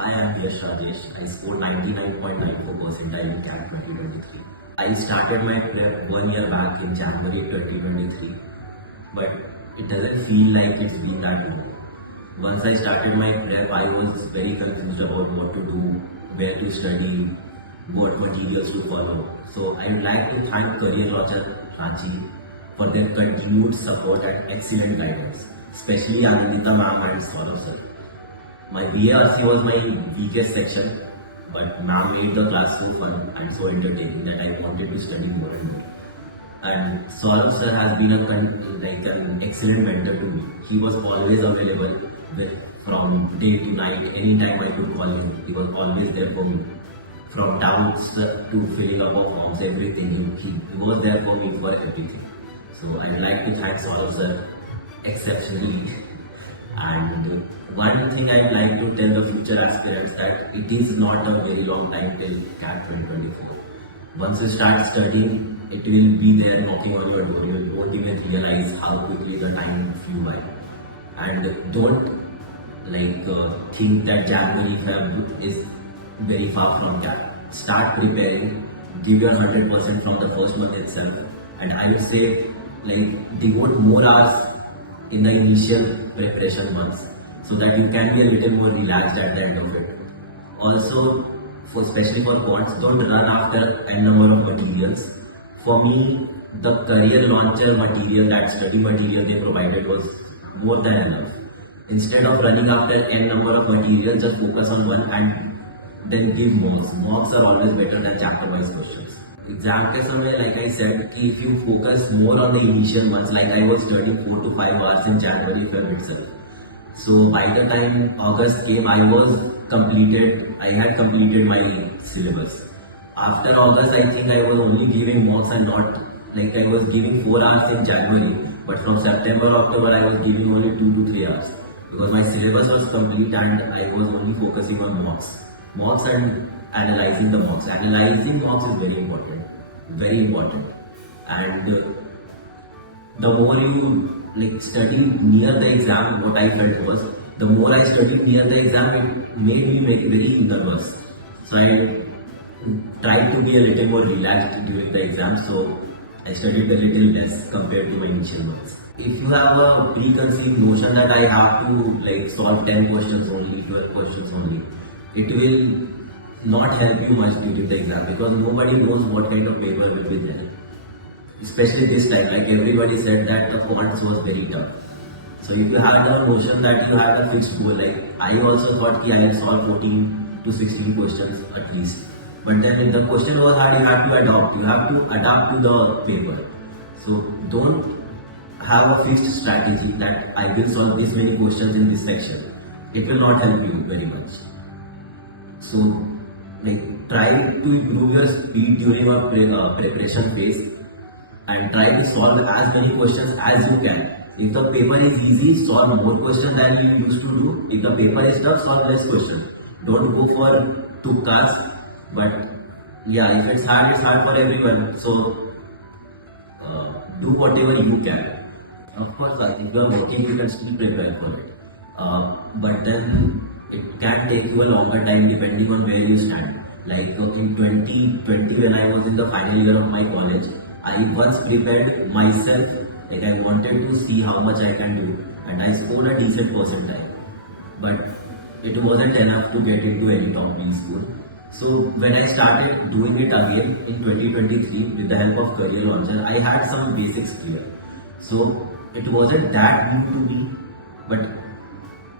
Hi, I'm Yash Rajesh. I scored 99.94 percentile in CAT 2023. I started my prep 1 year back in January 2023, but it doesn't feel like it's been that long. Once I started my prep, I was very confused about what to do, where to study, what materials to follow. So I would like to thank Career Launcher Ranchi for their continued support and excellent guidance, especially Anandita ma'am and Saurabh sir. My BARC was my weakest section, but ma'am made the class so fun and so entertaining that I wanted to study more and more. And Saurabh sir has been like an excellent mentor to me. He was always available from day to night, anytime I could call him. He was always there for me. From doubts to filling up of forms, everything. He was there for me for everything. So I'd like to thank Saurabh sir exceptionally. And one thing I'd like to tell the future aspirants that it is not a very long time till CAT 2024. Once you start studying, it will be there knocking on your door. You won't even realize how quickly the time flew by. And don't think that January, Feb is very far from CAT. Start preparing, give your 100% from the first month itself. And I would say, devote more hours in the initial preparation months so that you can be a little more relaxed at the end of it. Also, especially for quants, don't run after n number of materials. For me, the career launcher material, that study material they provided was more than enough. Instead of running after n number of materials, just focus on one and then give mocks. Mocks are always better than chapter-wise questions. Exam के समय, like I said, if you focus more on the initial months, like I was studying 4 to 5 hours in January, Feb itself. So by the time August came, I had completed my syllabus. After August, I think I was only giving mocks and not, like I was giving 4 hours in January, but from September, October, I was giving only 2 to 3 hours. Because my syllabus was complete and I was only focusing on mocks. Mocks and analyzing the mocks. Analyzing mocks is very important. Very important. And the more you study near the exam, what I felt was, the more I studied near the exam, it made me very nervous. So I tried to be a little more relaxed during the exam, so I studied a little less compared to my initial months. If you have a preconceived notion that I have to solve 10 questions only, 12 questions only, it will not help you much during the exam because nobody knows what kind of paper will be there. Especially this time, like everybody said that the quants was very tough. So if you had a notion that you had a fixed goal, like I also thought I will solve 14 to 16 questions at least. But then if the question was hard, you have to adapt. You have to adapt to the paper. So don't have a fixed strategy that I will solve this many questions in this section. It will not help you very much. So try to improve your speed during a preparation phase and try to solve as many questions as you can. If the paper is easy, solve more questions than you used to do. If the paper is tough, solve less questions. Don't go for two cars, but yeah, if it's hard for everyone. So do whatever you can. Of course, if you are working, you can still prepare for it. But then it can take you a longer time depending on where you stand. Like in 2020, when I was in the final year of my college, I once prepared myself, like I wanted to see how much I can do, and I scored a decent percentile. But it wasn't enough to get into any top B school. So when I started doing it again in 2023 with the help of Career Launcher, I had some basics clear. So it wasn't that new to me, but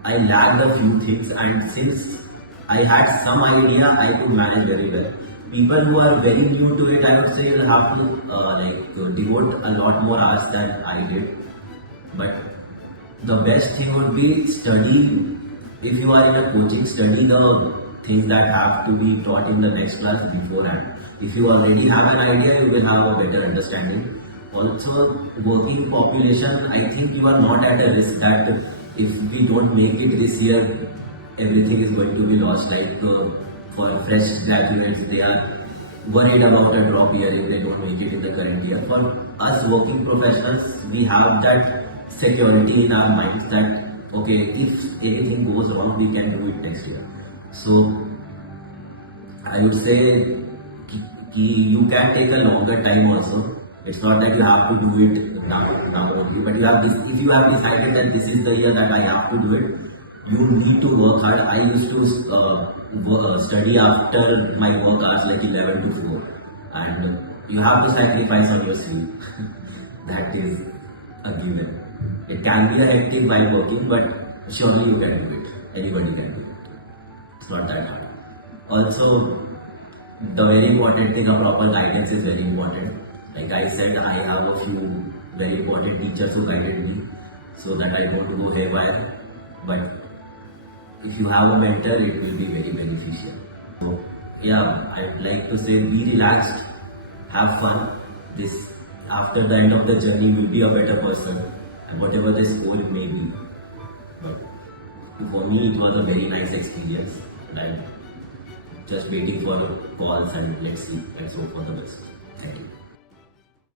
I lacked a few things, and since I had some idea, I could manage very well. People who are very new to it, I would say, will have to devote a lot more hours than I did. But the best thing would be study. If you are in a coaching, study the things that have to be taught in the next class beforehand. If you already have an idea, you will have a better understanding. Also, working population, I think you are not at a risk that if we don't make it this year, everything is going to be lost. For fresh graduates, they are worried about a drop year if they don't make it in the current year. For us working professionals, we have that security in our minds that okay, if anything goes wrong, we can do it next year. So I would say you can take a longer time also. It's not that you have to do it now only, but if you have decided that this is the year that I have to do it, you need to work hard. I used to study after my work hours like 11 to 4, and you have to sacrifice on your sleep. That is a given. It can be a hectic while working, but surely you can do it. Anybody can do it. It's not that hard. Also, the very important thing, a proper guidance is very important. Like I said, I have a few very important teachers who guided me so that I don't go haywire. But if you have a mentor, it will be very beneficial. So yeah, I'd like to say be relaxed, have fun. This after the end of the journey, you'll be a better person, and whatever this goal may be. But for me, it was a very nice experience. And I'm just waiting for calls and let's see. Let's hope for the best. Thank you.